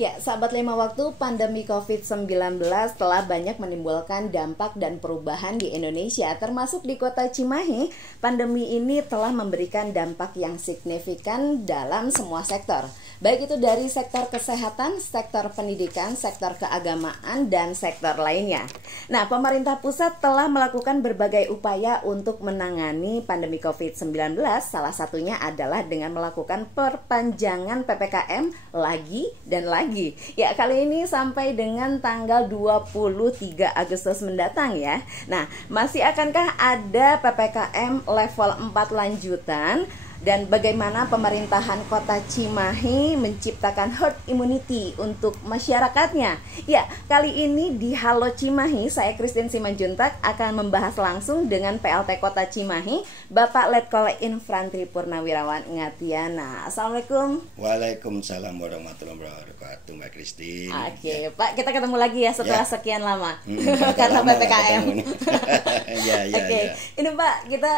Ya, sahabat Lima Waktu, pandemi COVID-19 telah banyak menimbulkan dampak dan perubahan di Indonesia, termasuk di kota Cimahi. Pandemi ini telah memberikan dampak yang signifikan dalam semua sektor, baik itu dari sektor kesehatan, sektor pendidikan, sektor keagamaan, dan sektor lainnya. Nah, pemerintah pusat telah melakukan berbagai upaya untuk menangani pandemi COVID-19, salah satunya adalah dengan melakukan perpanjangan PPKM lagi dan lagi. Ya, kali ini sampai dengan tanggal 23 Agustus mendatang ya. Nah, masih akankah ada PPKM level 4 lanjutan? Dan bagaimana pemerintahan kota Cimahi menciptakan herd immunity untuk masyarakatnya? Ya, kali ini di Halo Cimahi, saya Christine Simanjuntak akan membahas langsung dengan PLT Kota Cimahi, Bapak Letkol Infantri Purnawirawan Ngatiana. Assalamualaikum. Waalaikumsalam warahmatullahi wabarakatuh, Mbak Christine. Oke, Pak, kita ketemu lagi ya setelah sekian lama karena lama PPKM. Oke, ini Pak, kita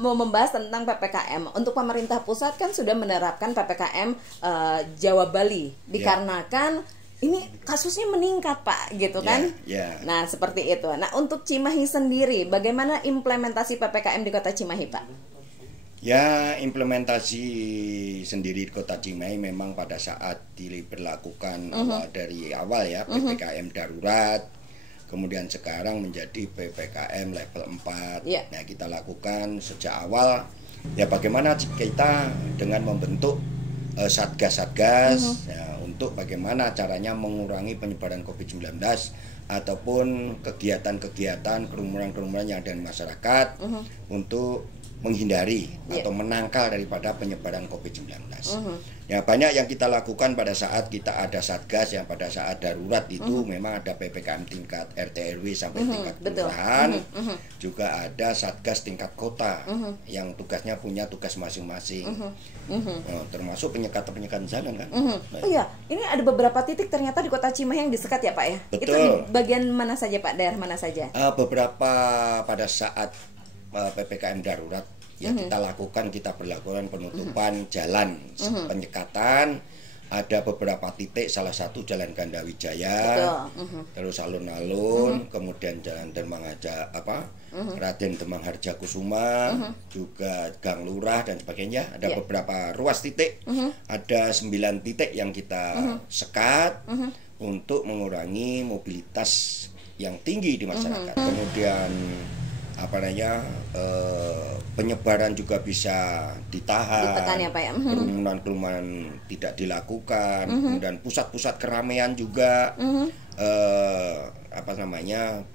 mau membahas tentang PPKM. Untuk pemerintah pusat kan sudah menerapkan PPKM Jawa Bali dikarenakan ini kasusnya meningkat Pak, gitu kan? Nah, seperti itu. Nah, untuk Cimahi sendiri, bagaimana implementasi PPKM di kota Cimahi Pak? Ya, implementasi sendiri di kota Cimahi memang pada saat diberlakukan dari awal ya, PPKM darurat, kemudian sekarang menjadi PPKM level 4. Nah, kita lakukan sejak awal. Ya, bagaimana kita dengan membentuk satgas-satgas ya, untuk bagaimana caranya mengurangi penyebaran COVID-19 ataupun kegiatan-kegiatan kerumunan-kerumunan yang ada di masyarakat untuk menghindari atau menangkal daripada penyebaran COVID-19. Ya, banyak yang kita lakukan pada saat kita ada satgas yang pada saat darurat itu memang ada PPKM tingkat RT RW sampai tingkat kelurahan. Juga ada satgas tingkat kota yang tugasnya punya tugas masing-masing. Termasuk penyekatan jalan kan. Oh iya, ini ada beberapa titik ternyata di kota Cimahi yang disekat ya Pak ya. Betul. Itu di bagian mana saja Pak? Daerah mana saja? Beberapa pada saat PPKM darurat ya kita berlakukan penutupan jalan, penyekatan. Ada beberapa titik, salah satu Jalan Gandawijaya, terus alun-alun, kemudian Jalan Raden Demang Harja Kusuma, juga Gang Lurah dan sebagainya. Ada beberapa ruas titik, ada 9 titik yang kita sekat untuk mengurangi mobilitas yang tinggi di masyarakat. Kemudian penyebaran juga bisa ditahan, ya, Pak, ya? Kerumunan tidak dilakukan, kemudian pusat-pusat keramaian juga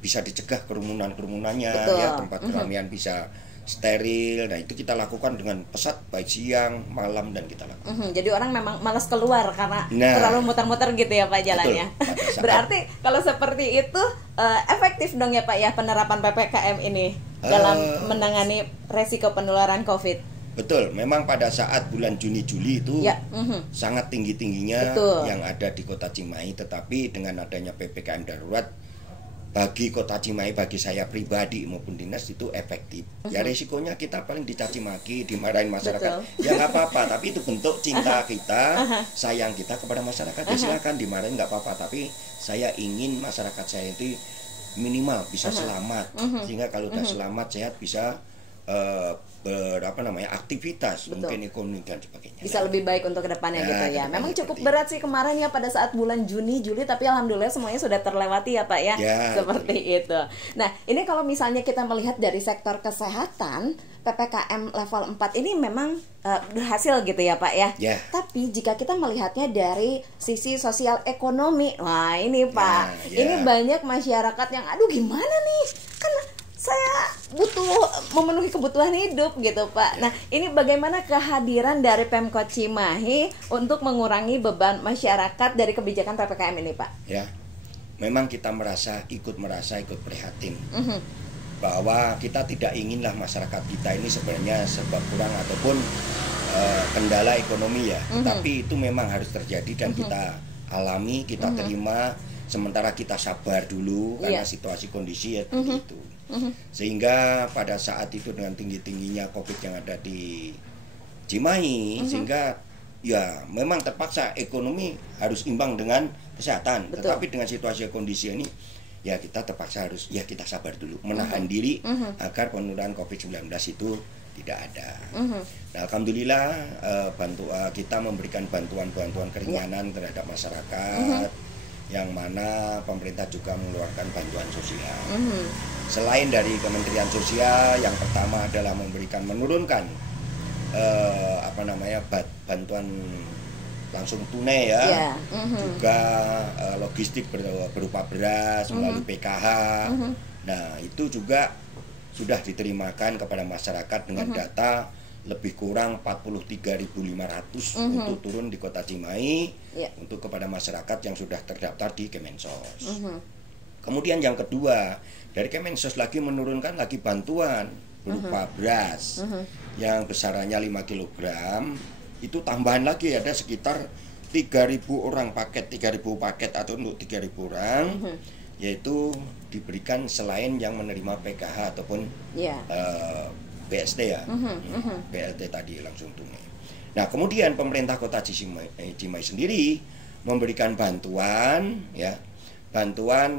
bisa dicegah kerumunan-kerumunannya, ya, tempat keramaian bisa steril. Nah, itu kita lakukan dengan pesat baik siang, malam dan kita lakukan. Jadi orang memang malas keluar karena terlalu muter-muter gitu ya Pak jalannya. Berarti kalau seperti itu efektif dong ya Pak ya penerapan PPKM ini dalam menangani resiko penularan COVID. Betul, memang pada saat bulan Juni-Juli itu sangat tinggi-tingginya yang ada di kota Cimahi, tetapi dengan adanya PPKM darurat bagi kota Cimahi, bagi saya pribadi maupun dinas itu efektif. Ya, resikonya kita paling dicaci maki, dimarahin masyarakat. Ya nggak apa-apa, tapi itu bentuk cinta kita, sayang kita kepada masyarakat. Ya silakan dimarahin nggak apa-apa, tapi saya ingin masyarakat saya itu minimal bisa selamat. Sehingga kalau udah selamat, sehat, bisa aktivitas, mungkin ekonomi dan sebagainya. Bisa lebih baik untuk kedepannya gitu ya. Memang cukup berat sih kemarin ya pada saat bulan Juni, Juli, tapi alhamdulillah semuanya sudah terlewati ya Pak ya. Seperti itu. Nah, ini kalau misalnya kita melihat dari sektor kesehatan, PPKM level 4 ini memang berhasil gitu ya Pak ya. Tapi jika kita melihatnya dari sisi sosial ekonomi, wah ini Pak, ini banyak masyarakat yang aduh gimana nih, kan saya butuh memenuhi kebutuhan hidup gitu Pak. Nah, ini bagaimana kehadiran dari Pemkot Cimahi untuk mengurangi beban masyarakat dari kebijakan PPKM ini Pak? Ya, memang kita ikut prihatin bahwa kita tidak inginlah masyarakat kita ini sebenarnya sebab kurang ataupun kendala ekonomi ya. Tapi itu memang harus terjadi dan kita alami, kita terima. Sementara kita sabar dulu karena situasi kondisi ya begitu. Sehingga pada saat itu dengan tinggi-tingginya COVID yang ada di Cimahi, sehingga ya memang terpaksa ekonomi harus imbang dengan kesehatan. Betul. Tetapi dengan situasi kondisi ini ya kita terpaksa harus ya kita sabar dulu, menahan diri agar penularan COVID-19 itu tidak ada. Nah, alhamdulillah kita memberikan bantuan-bantuan keringanan terhadap masyarakat, yang mana pemerintah juga mengeluarkan bantuan sosial. Selain dari Kementerian Sosial, yang pertama adalah menurunkan bantuan langsung tunai ya, juga logistik berupa beras melalui PKH. Nah, itu juga sudah diterimakan kepada masyarakat dengan data lebih kurang 43.500 untuk turun di Kota Cimahi untuk kepada masyarakat yang sudah terdaftar di Kemensos. Kemudian yang kedua, dari Kemensos lagi menurunkan lagi bantuan berupa beras yang besarannya 5 kg. Itu tambahan lagi ada sekitar 3.000 paket atau untuk 3.000 orang, yaitu diberikan selain yang menerima PKH ataupun BST ya, BLT tadi langsung tunai. Nah, kemudian pemerintah Kota Cimahi sendiri memberikan bantuan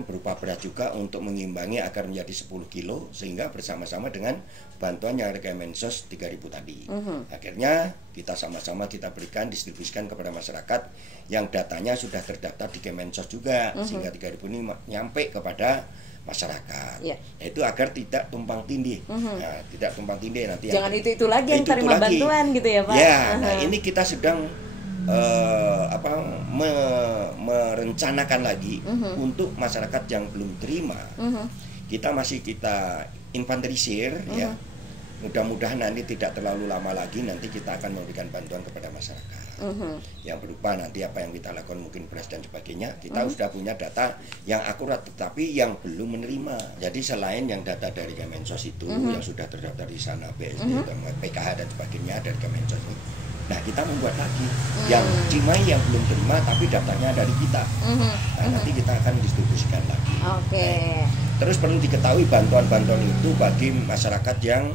berupa beras juga untuk mengimbangi agar menjadi 10 kilo, sehingga bersama-sama dengan bantuan yang ada Kemensos 3.000 tadi. Akhirnya kita sama-sama kita berikan, distribusikan kepada masyarakat yang datanya sudah terdaftar di Kemensos juga, sehingga 3.000 ini nyampe kepada masyarakat. Itu agar tidak tumpang tindih. Nah, tidak tumpang tindih nanti. Jangan itu lagi yang terima bantuan gitu ya, Pak. Ya, nah ini kita sedang merencanakan lagi untuk masyarakat yang belum terima. Kita inventorisir ya. Mudah-mudahan nanti tidak terlalu lama lagi nanti kita akan memberikan bantuan kepada masyarakat. Yang berupa nanti apa yang kita lakukan mungkin beras dan sebagainya. Kita sudah punya data yang akurat, tetapi yang belum menerima. Jadi selain yang data dari Kemensos itu yang sudah terdaftar di sana, BSD, PKH dan sebagainya dari Kemensos ini. Nah, kita membuat lagi yang Cimahi yang belum terima tapi datanya dari kita. Nah, nanti kita akan distribusikan lagi. Terus perlu diketahui bantuan-bantuan itu bagi masyarakat yang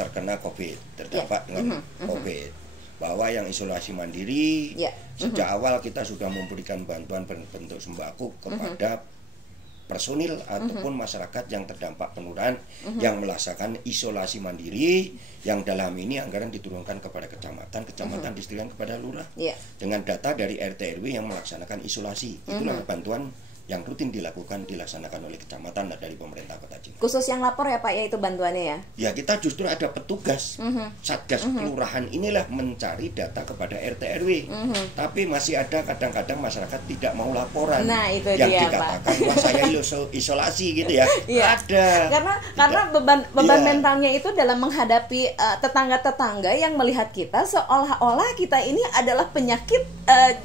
terkena COVID, terdampak dengan COVID, bahwa yang isolasi mandiri sejak awal kita sudah memberikan bantuan bentuk sembako kepada personil ataupun masyarakat yang terdampak penularan yang melaksanakan isolasi mandiri, yang dalam ini anggaran diturunkan kepada kecamatan distribusikan kepada lurah dengan data dari RT RW yang melaksanakan isolasi. Itulah bantuan yang rutin dilaksanakan oleh kecamatan dari pemerintah Kota Cimahi. Khusus yang lapor ya Pak, ya itu bantuannya ya? Ya, kita justru ada petugas Satgas Kelurahan inilah mencari data kepada RT RW. Tapi masih ada kadang-kadang masyarakat tidak mau laporan. Nah, itu yang dia, dikatakan, Pak. wah saya isolasi gitu ya. Ada. Karena beban mentalnya itu dalam menghadapi tetangga-tetangga yang melihat kita seolah-olah kita ini adalah penyakit,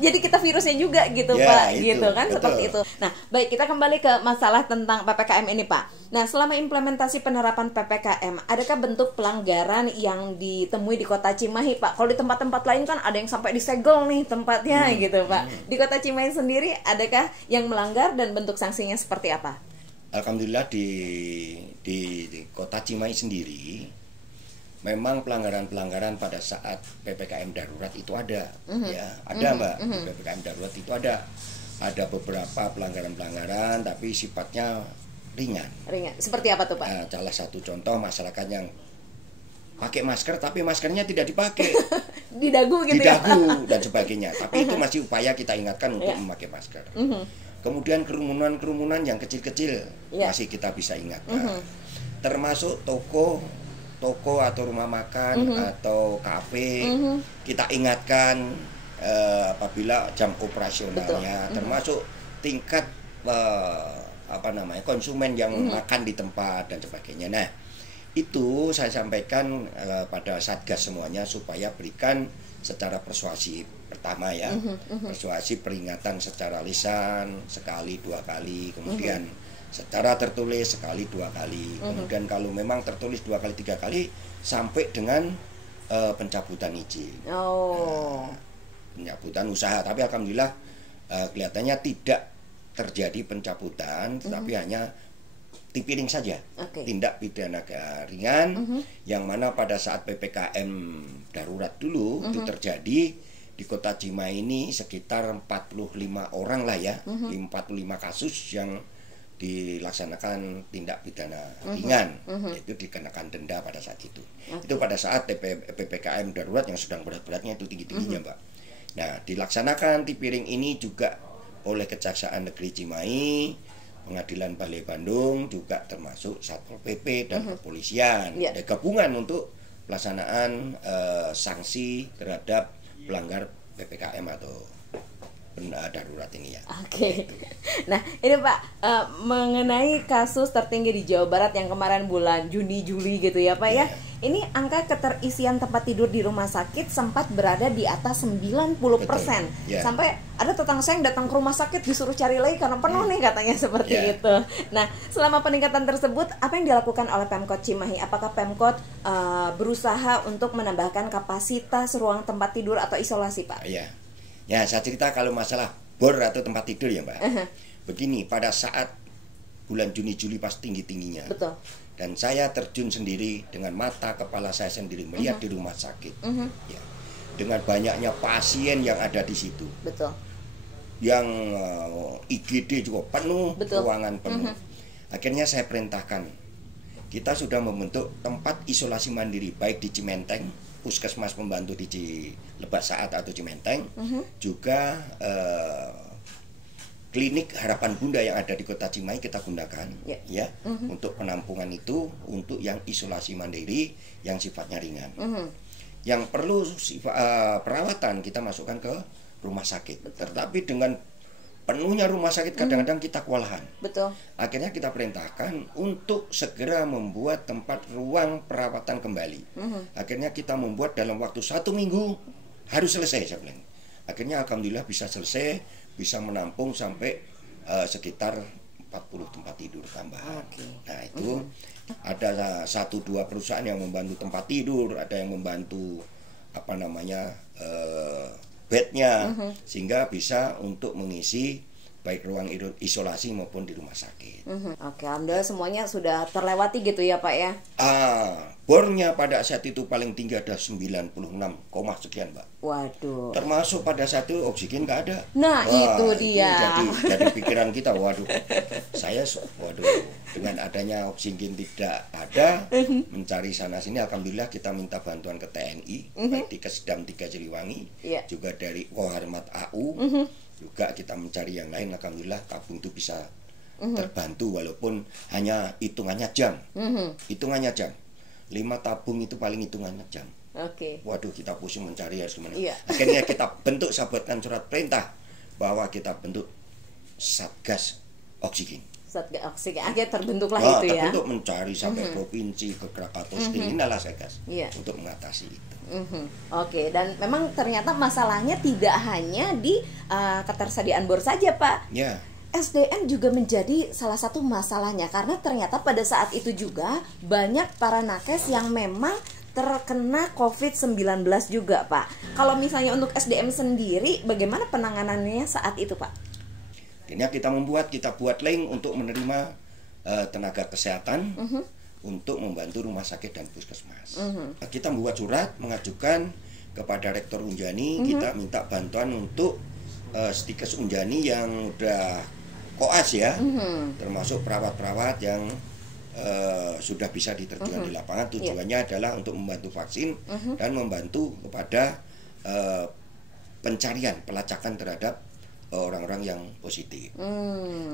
jadi kita virusnya juga gitu Pak, gitu kan, betul. Seperti itu. Nah, baik, kita kembali ke masalah tentang PPKM ini Pak. Nah, selama implementasi penerapan PPKM, adakah bentuk pelanggaran yang ditemui di Kota Cimahi Pak? Kalau di tempat-tempat lain kan ada yang sampai disegel nih tempatnya gitu Pak. Di Kota Cimahi sendiri adakah yang melanggar dan bentuk sanksinya seperti apa? Alhamdulillah di Kota Cimahi sendiri memang pelanggaran-pelanggaran pada saat PPKM darurat itu ada, Mbak. PPKM darurat itu ada beberapa pelanggaran-pelanggaran tapi sifatnya ringan. Seperti apa tuh Pak? Nah, salah satu contoh masyarakat yang pakai masker tapi maskernya tidak dipakai. Di dagu gitu ya? Di dagu dan sebagainya. Tapi itu masih upaya kita ingatkan untuk memakai masker. Kemudian kerumunan-kerumunan yang kecil-kecil masih kita bisa ingatkan. Termasuk toko atau rumah makan atau kafe, kita ingatkan apabila jam operasionalnya, termasuk tingkat konsumen yang makan di tempat dan sebagainya. Nah, itu saya sampaikan pada Satgas semuanya supaya berikan secara persuasif. Pertama ya, persuasif peringatan secara lisan sekali 2 kali, kemudian secara tertulis sekali 2 kali, kemudian kalau memang tertulis 2 kali 3 kali sampai dengan pencabutan izin. Pencabutan usaha, tapi alhamdulillah kelihatannya tidak terjadi pencabutan, tetapi hanya Tipiring saja, Oke. tindak pidana ringan, yang mana pada saat PPKM darurat dulu itu terjadi di Kota Cimahi ini sekitar 45 orang lah ya, 45 kasus yang dilaksanakan tindak pidana ringan, yaitu dikenakan denda pada saat itu. Itu pada saat PPKM darurat yang sedang berat-beratnya itu tinggi-tingginya, Mbak. Nah, dilaksanakan Tipiring ini juga oleh Kejaksaan Negeri Cimahi, Pengadilan Balai Bandung, juga termasuk Satpol PP dan kepolisian. Ada gabungan untuk pelaksanaan sanksi terhadap pelanggar PPKM atau darurat ini ya. Oke. Nah, ini Pak, mengenai kasus tertinggi di Jawa Barat yang kemarin bulan Juni Juli gitu ya Pak ya. Ini angka keterisian tempat tidur di rumah sakit sempat berada di atas 90%. Ya. Sampai ada tetangga saya yang datang ke rumah sakit disuruh cari lagi karena penuh nih katanya seperti itu. Nah, selama peningkatan tersebut apa yang dilakukan oleh Pemkot Cimahi? Apakah Pemkot berusaha untuk menambahkan kapasitas ruang tempat tidur atau isolasi, Pak? Iya. Ya, saya cerita kalau masalah bor atau tempat tidur ya, Mbak. Begini, pada saat bulan Juni Juli pas tinggi-tingginya. Betul. Dan saya terjun sendiri dengan mata kepala saya sendiri melihat di rumah sakit. Ya. Dengan banyaknya pasien yang ada di situ. Betul. Yang IGD juga penuh, Betul. ruangan penuh. Akhirnya saya perintahkan, kita sudah membentuk tempat isolasi mandiri baik di Cimenteng, Puskesmas pembantu di Lebak Saat atau Cimenteng, juga klinik Harapan Bunda yang ada di Kota Cimahi kita gunakan ya untuk penampungan itu, untuk yang isolasi mandiri yang sifatnya ringan. Yang perlu perawatan kita masukkan ke rumah sakit. Tetapi dengan penuhnya rumah sakit kadang-kadang kita kewalahan. Betul. Akhirnya kita perintahkan untuk segera membuat tempat ruang perawatan kembali. Akhirnya kita membuat dalam waktu 1 minggu harus selesai, saya bilang. Akhirnya alhamdulillah bisa selesai, bisa menampung sampai sekitar 40 tempat tidur tambahan. Nah itu ada 1-2 perusahaan yang membantu tempat tidur, ada yang membantu apa namanya bednya, sehingga bisa untuk mengisi baik ruang isolasi maupun di rumah sakit. Oke, alhamdulillah semuanya sudah terlewati gitu ya Pak ya. Bornya pada saat itu paling tinggi ada 96, sekian Mbak. Waduh. Termasuk pada saat itu oksigen nggak ada. Nah itu dia. Jadi pikiran kita, waduh, dengan adanya oksigen tidak ada, mencari sana sini, alhamdulillah kita minta bantuan ke TNI, baik di Kesdam 3 Jeliwangi, juga dari Koharmat AU, juga kita mencari yang lain, alhamdulillah tabung itu bisa terbantu walaupun hanya hitungannya jam. Hitungannya jam. 5 tabung itu paling hitungannya jam. Waduh, kita pusing mencari harus gimana. Akhirnya kita bentuk, saya buatkan surat perintah bahwa kita bentuk Satgas Oksigen. Satgas Oksigen, akhirnya terbentuklah itu ya. Terbentuk, mencari sampai provinsi ke Krakatau, inilah Satgas untuk mengatasi itu. Oke, dan memang ternyata masalahnya tidak hanya di ketersediaan bor saja Pak. SDM juga menjadi salah satu masalahnya, karena ternyata pada saat itu juga banyak para nakes yang memang terkena COVID-19 juga Pak. Kalau misalnya untuk SDM sendiri, bagaimana penanganannya saat itu Pak? Akhirnya kita buat link untuk menerima tenaga kesehatan untuk membantu rumah sakit dan puskesmas. Kita membuat surat mengajukan kepada Rektor Unjani, kita minta bantuan untuk stikes Unjani yang udah koas ya, termasuk perawat-perawat yang sudah bisa diterjun di lapangan. Tujuannya adalah untuk membantu vaksin dan membantu kepada pencarian, pelacakan terhadap orang-orang yang positif.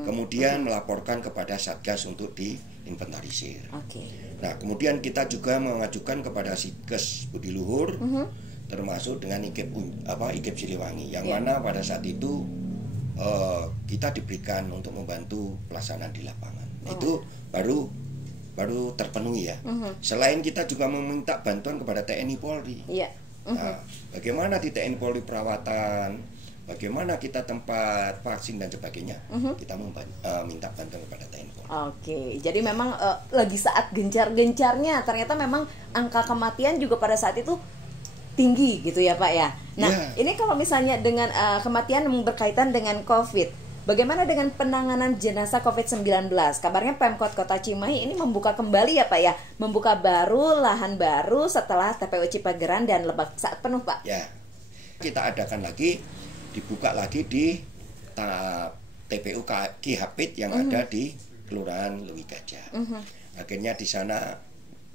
Kemudian melaporkan kepada Satgas untuk diinventarisir. Nah, kemudian kita juga mengajukan kepada Sidkes Budi Luhur, termasuk dengan IGEP Siliwangi, yang mana pada saat itu kita diberikan untuk membantu pelaksanaan di lapangan. Itu baru terpenuhi ya. Selain kita juga meminta bantuan kepada TNI Polri. Nah, bagaimana di TNI Polri perawatan, bagaimana kita tempat vaksin dan sebagainya, kita minta bantuan kepada TNI Polri. Jadi memang lagi saat gencar-gencarnya, ternyata memang angka kematian juga pada saat itu tinggi gitu ya Pak ya. Nah ini kalau misalnya dengan kematian yang berkaitan dengan COVID, bagaimana dengan penanganan jenazah COVID-19? Kabarnya Pemkot Kota Cimahi ini membuka kembali ya Pak ya, membuka baru lahan baru setelah TPU Cipageran dan Lebak saat penuh Pak. Ya, kita adakan lagi, dibuka lagi di TPU Ki Hapit yang ada di Kelurahan Lewi Gajah. Akhirnya di sana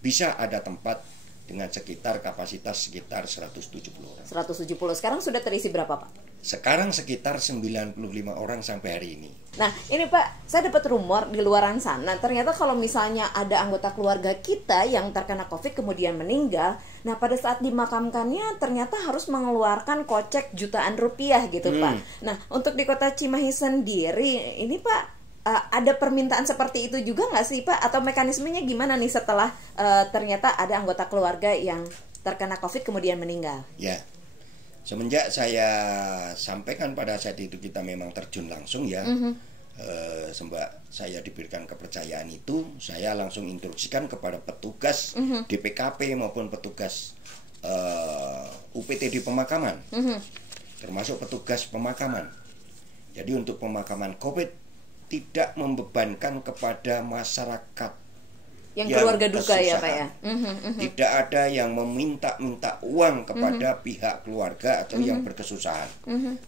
bisa ada tempat dengan kapasitas sekitar 170 orang. 170. Sekarang sudah terisi berapa Pak? Sekarang sekitar 95 orang sampai hari ini. Nah ini Pak, saya dapat rumor di luaran sana, ternyata kalau misalnya ada anggota keluarga kita yang terkena COVID kemudian meninggal, nah pada saat dimakamkannya ternyata harus mengeluarkan kocek jutaan rupiah gitu Pak. Nah untuk di Kota Cimahi sendiri, ini Pak, ada permintaan seperti itu juga nggak sih Pak? Atau mekanismenya gimana nih setelah ternyata ada anggota keluarga yang terkena COVID kemudian meninggal? Ya, semenjak saya sampaikan pada saat itu kita memang terjun langsung ya, sembak saya diberikan kepercayaan itu, saya langsung instruksikan kepada petugas DPKP maupun petugas UPTD pemakaman, termasuk petugas pemakaman. Jadi untuk pemakaman COVID tidak membebankan kepada masyarakat yang keluarga duka ya Pak ya. Tidak ada yang meminta-minta uang kepada pihak keluarga atau yang berkesusahan.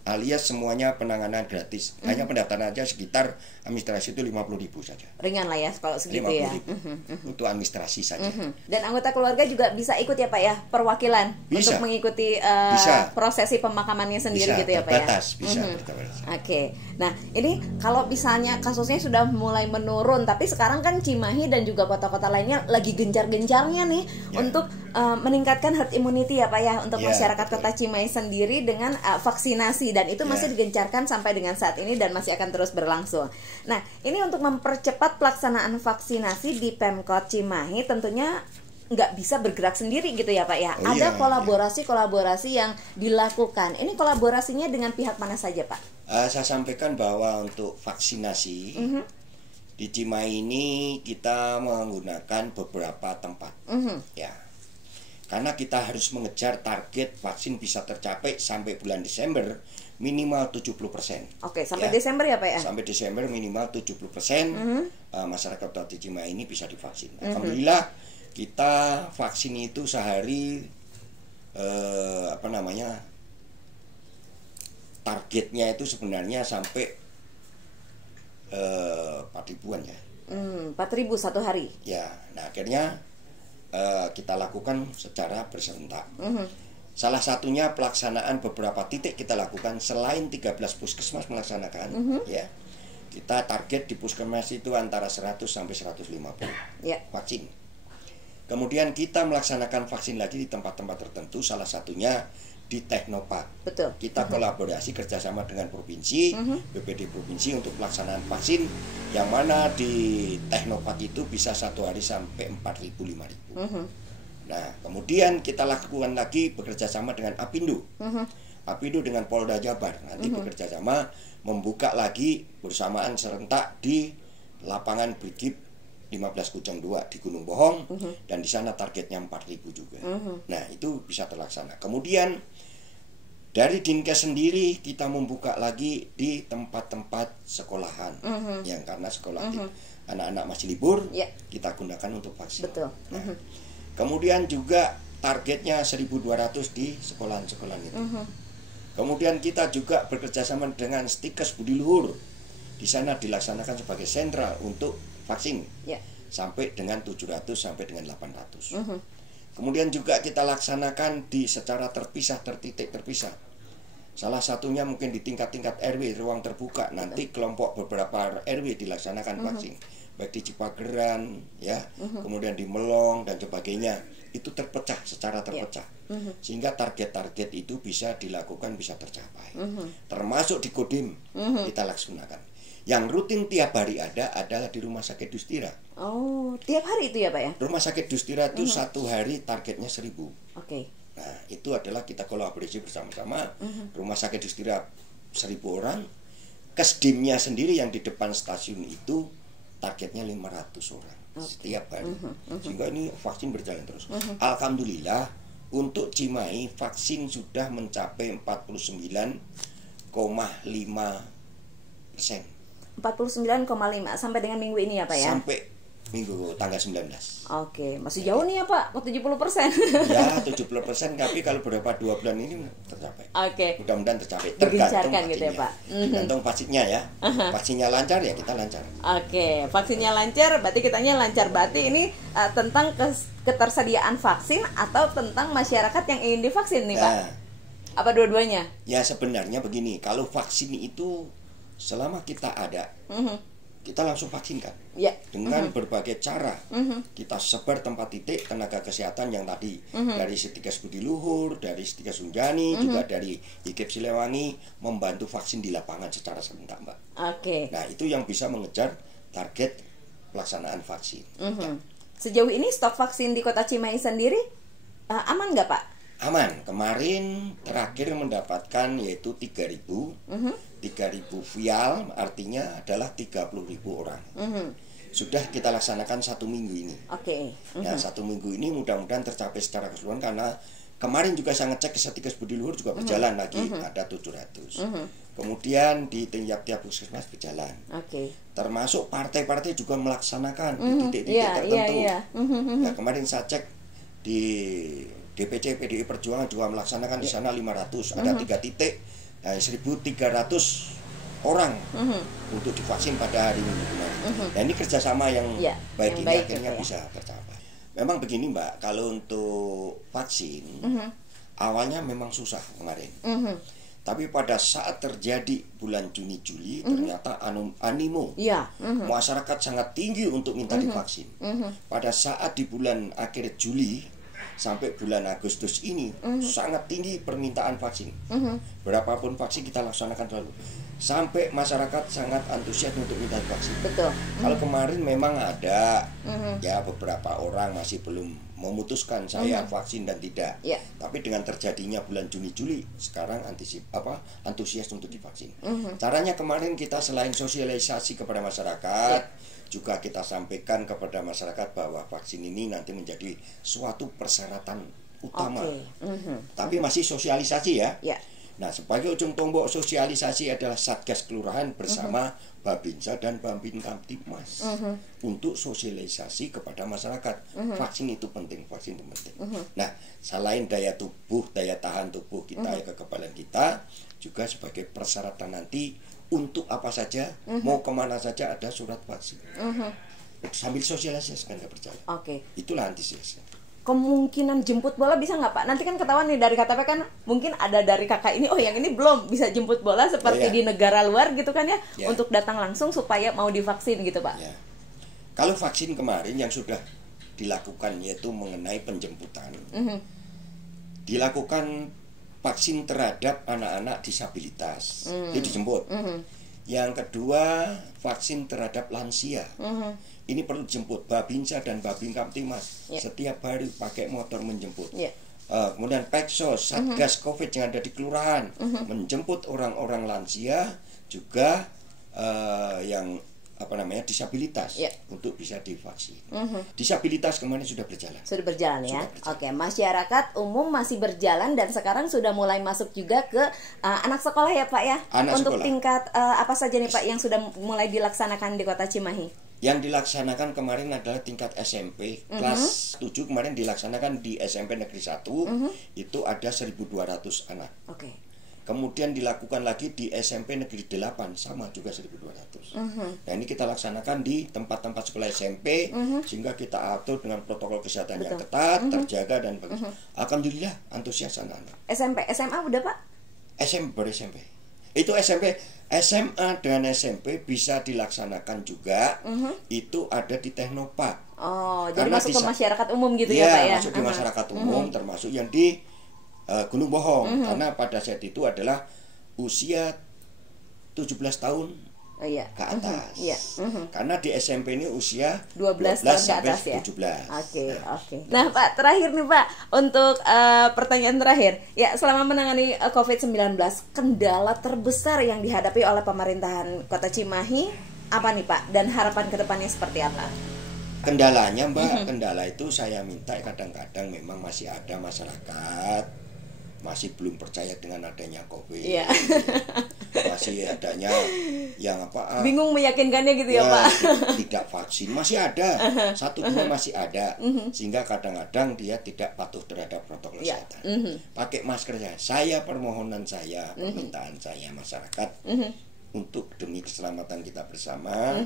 Alias semuanya penanganan gratis. Hanya pendaftaran aja sekitar administrasi itu 50.000 saja. Ringan lah ya kalau segitu ya. Untuk administrasi saja. Dan anggota keluarga juga bisa ikut ya Pak ya, perwakilan bisa. Untuk mengikuti prosesi pemakamannya sendiri bisa, gitu ya Pak ya. Bisa. Oke. Nah, ini kalau misalnya kasusnya sudah mulai menurun, tapi sekarang kan Cimahi dan juga kota-kota lainnya lagi gencar-gencarnya nih untuk meningkatkan herd immunity ya Pak ya, untuk masyarakat Kota Cimahi sendiri dengan vaksinasi, dan itu masih digencarkan sampai dengan saat ini dan masih akan terus berlangsung. Nah, ini untuk mempercepat pelaksanaan vaksinasi di Pemkot Cimahi tentunya nggak bisa bergerak sendiri gitu ya Pak ya. Ada kolaborasi yang dilakukan. Ini kolaborasinya dengan pihak mana saja Pak? Saya sampaikan bahwa untuk vaksinasi di Cimahi ini kita menggunakan beberapa tempat, ya. Karena kita harus mengejar target vaksin bisa tercapai sampai bulan Desember minimal 70%. Oke, sampai Desember ya Pak ya? Sampai Desember minimal 70% masyarakat Kota Cimahi ini bisa divaksin. Alhamdulillah kita vaksin itu sehari targetnya itu sebenarnya sampai 4.000-an ya. 4.000 satu hari. Ya, nah akhirnya kita lakukan secara berserentak. Salah satunya pelaksanaan beberapa titik kita lakukan selain 13 puskesmas melaksanakan, ya. Kita target di puskesmas itu antara 100 sampai 150 vaksin. Kemudian kita melaksanakan vaksin lagi di tempat-tempat tertentu, salah satunya di Teknopark. Betul. Kita kolaborasi kerjasama dengan provinsi, BPD provinsi untuk pelaksanaan vaksin, yang mana di Teknopark itu bisa satu hari sampai 4.000-5.000. Nah, kemudian kita lakukan lagi bekerja sama dengan Apindo. Apindo dengan Polda Jabar nanti bekerja sama membuka lagi bersamaan serentak di lapangan Brigif 1502 di Gunung Bohong, dan di sana targetnya 4.000 juga. Nah, itu bisa terlaksana. Kemudian dari Dinkes sendiri kita membuka lagi di tempat-tempat sekolahan, yang karena sekolah anak-anak masih libur, kita gunakan untuk vaksin. Betul. Nah, kemudian juga targetnya 1.200 di sekolahan-sekolahan itu. Kemudian kita juga bekerjasama dengan Stikes Budi Luhur. Di sana dilaksanakan sebagai sentral untuk vaksin sampai dengan 700 sampai dengan 800. Kemudian juga kita laksanakan di secara tertitik terpisah. Salah satunya mungkin di tingkat-tingkat RW, ruang terbuka. Nanti kelompok beberapa RW dilaksanakan vaksin, baik di Cipageran, ya, kemudian di Melong dan sebagainya. Itu terpecah secara terpecah, sehingga target-target itu bisa dilakukan, bisa tercapai. Termasuk di Kodim kita laksanakan. Yang rutin tiap hari ada adalah di Rumah Sakit Dustira. Oh, tiap hari itu ya Pak ya? Rumah Sakit Dustira itu satu hari targetnya 1.000. Oke. Nah, itu adalah kita kolaborasi bersama-sama. Rumah Sakit Dustira 1.000 orang. Kesdimnya sendiri yang di depan stasiun itu targetnya 500 orang setiap hari. Sehingga ini vaksin berjalan terus. Alhamdulillah untuk Cimahi vaksin sudah mencapai 49,5% 49,5 sampai dengan minggu ini ya Pak ya? Sampai minggu tanggal 19. Oke, masih jauh nih ya Pak, kok 70%? Ya 70%, tapi kalau beberapa 2 bulan ini tercapai. Oke. Mudah-mudahan tercapai. Digencarkan gitu ya Pak. Tergantung vaksinnya ya. Vaksinnya lancar ya kita lancar. Oke, vaksinnya lancar, berarti kitanya lancar. Berarti ini tentang ketersediaan vaksin atau tentang masyarakat yang ingin divaksin nih Pak? Nah, Apa dua-duanya? ya sebenarnya begini, kalau vaksin itu selama kita ada, kita langsung vaksinkan. Ya. Dengan berbagai cara. Kita sebar tempat titik tenaga kesehatan yang tadi dari Setikes Budi Luhur, dari Setikes Unjani, juga dari IKIP Silewangi membantu vaksin di lapangan secara serentak, Mbak. Oke. Nah, itu yang bisa mengejar target pelaksanaan vaksin. Sejauh ini stok vaksin di Kota Cimahi sendiri aman nggak Pak? Aman. Kemarin terakhir mendapatkan yaitu 3.000 vial, artinya adalah 30.000 orang. Sudah kita laksanakan 1 minggu ini. Oke. Nah, 1 minggu ini mudah-mudahan tercapai secara keseluruhan, karena kemarin juga saya ngecek ke Setikes Budi Luhur juga berjalan lagi, ada 700. Kemudian di tiap-tiap puskesmas berjalan. Oke. Termasuk partai-partai juga melaksanakan di titik-titik tertentu. Nah, kemarin saya cek di DPC PDI Perjuangan juga melaksanakan di sana 500, ada 3 titik, 1.300 orang untuk divaksin pada hari Minggu kemarin. Nah, ini kerjasama yang baik ini akhirnya bisa tercapai. Memang begini Mbak, kalau untuk vaksin awalnya memang susah kemarin. Tapi pada saat terjadi bulan Juni Juli ternyata animo masyarakat sangat tinggi untuk minta divaksin. Pada saat di bulan akhir Juli sampai bulan Agustus ini sangat tinggi permintaan vaksin. Berapapun vaksin kita laksanakan selalu. Sampai masyarakat sangat antusias untuk minta vaksin. Betul. Kalau kemarin memang ada ya beberapa orang masih belum memutuskan saya vaksin dan tidak. Tapi dengan terjadinya bulan Juni Juli sekarang antusias untuk divaksin. Caranya kemarin kita selain sosialisasi kepada masyarakat, juga kita sampaikan kepada masyarakat bahwa vaksin ini nanti menjadi suatu persyaratan utama. Tapi masih sosialisasi ya. Nah, sebagai ujung tombak sosialisasi adalah Satgas Kelurahan bersama Babinsa dan Babin Kamtibmas untuk sosialisasi kepada masyarakat. Vaksin itu penting, vaksin itu penting. Nah, selain daya tubuh, daya tahan tubuh kita, kekebalan kita, juga sebagai persyaratan nanti untuk apa saja, mau kemana saja ada surat vaksin. Sambil sosialisasi kan berjalan. Itulah antisipasi. Kemungkinan jemput bola bisa nggak Pak? Nanti kan ketahuan nih dari KTP kan mungkin ada dari kakak ini, oh yang ini belum bisa jemput bola seperti di negara luar gitu kan ya, untuk datang langsung supaya mau divaksin gitu Pak. Kalau vaksin kemarin yang sudah dilakukan yaitu mengenai penjemputan, dilakukan vaksin terhadap anak-anak disabilitas, itu dijemput. Yang kedua vaksin terhadap lansia. Ini perlu dijemput. Babinsa dan Babin Kamtimas setiap hari pakai motor menjemput. Kemudian Peksos, Satgas Covid yang ada di kelurahan menjemput orang-orang lansia juga yang disabilitas untuk bisa divaksin. Disabilitas kemarin sudah berjalan. Sudah berjalan ya. Oke, masyarakat umum masih berjalan dan sekarang sudah mulai masuk juga ke anak sekolah ya Pak ya. Untuk sekolah. Tingkat apa saja nih Pak yang sudah mulai dilaksanakan di Kota Cimahi? Yang dilaksanakan kemarin adalah tingkat SMP kelas 7 kemarin dilaksanakan di SMP Negeri 1 itu ada 1.200 anak. Kemudian dilakukan lagi di SMP Negeri 8 sama juga 1.200. Nah, ini kita laksanakan di tempat-tempat sekolah SMP sehingga kita atur dengan protokol kesehatan yang ketat, terjaga dan bagus. Alhamdulillah antusias anak-anak. SMP, SMA udah Pak? SMP. Itu SMP, SMA dan SMP bisa dilaksanakan juga. Itu ada di Teknopark. Jadi masuk ke masyarakat umum gitu ya Pak ya? Masuk di masyarakat umum, termasuk yang di Gunung Bohong. Karena pada saat itu adalah usia 17 tahun ke atas. Karena di SMP ini usia 12 tahun ke atas ya. 17. Nah Pak, terakhir nih Pak, untuk pertanyaan terakhir. Ya, selama menangani COVID-19, kendala terbesar yang dihadapi oleh pemerintahan Kota Cimahi apa nih Pak? Dan harapan kedepannya seperti apa? Kendalanya Mbak, kendala itu saya minta kadang-kadang memang masih ada masyarakat masih belum percaya dengan adanya COVID. Iya. Masih adanya yang bingung meyakinkannya gitu ya, Pak. Tidak vaksin masih ada, 1-2 masih ada, sehingga kadang-kadang dia tidak patuh terhadap protokol kesehatan. Pakai masker ya. Permohonan saya, permintaan saya masyarakat untuk demi keselamatan kita bersama,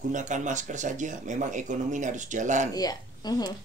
gunakan masker saja. Memang ekonomi ini harus jalan.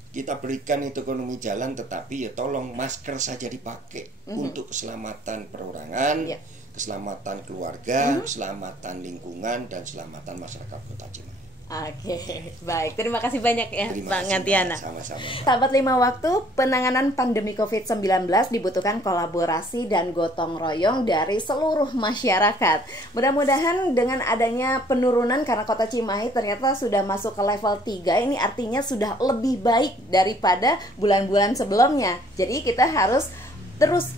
Kita berikan itu ekonomi jalan, tetapi ya tolong masker saja dipakai untuk keselamatan perorangan, keselamatan keluarga, keselamatan lingkungan, dan keselamatan masyarakat Kota Cimahi. Oke, baik. Terima kasih banyak ya, Pak Ngantiana. Sama-sama. Sahabat 5 Waktu, penanganan pandemi COVID-19 dibutuhkan kolaborasi dan gotong royong dari seluruh masyarakat. Mudah-mudahan dengan adanya penurunan karena Kota Cimahi ternyata sudah masuk ke level 3, ini artinya sudah lebih baik daripada bulan-bulan sebelumnya. Jadi kita harus terus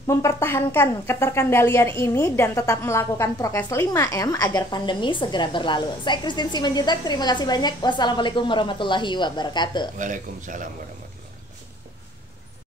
mempertahankan keterkendalian ini dan tetap melakukan prokes 5M agar pandemi segera berlalu. Saya Christine Simanjuntak, terima kasih banyak. Wassalamualaikum warahmatullahi wabarakatuh. Waalaikumsalam warahmatullahi wabarakatuh.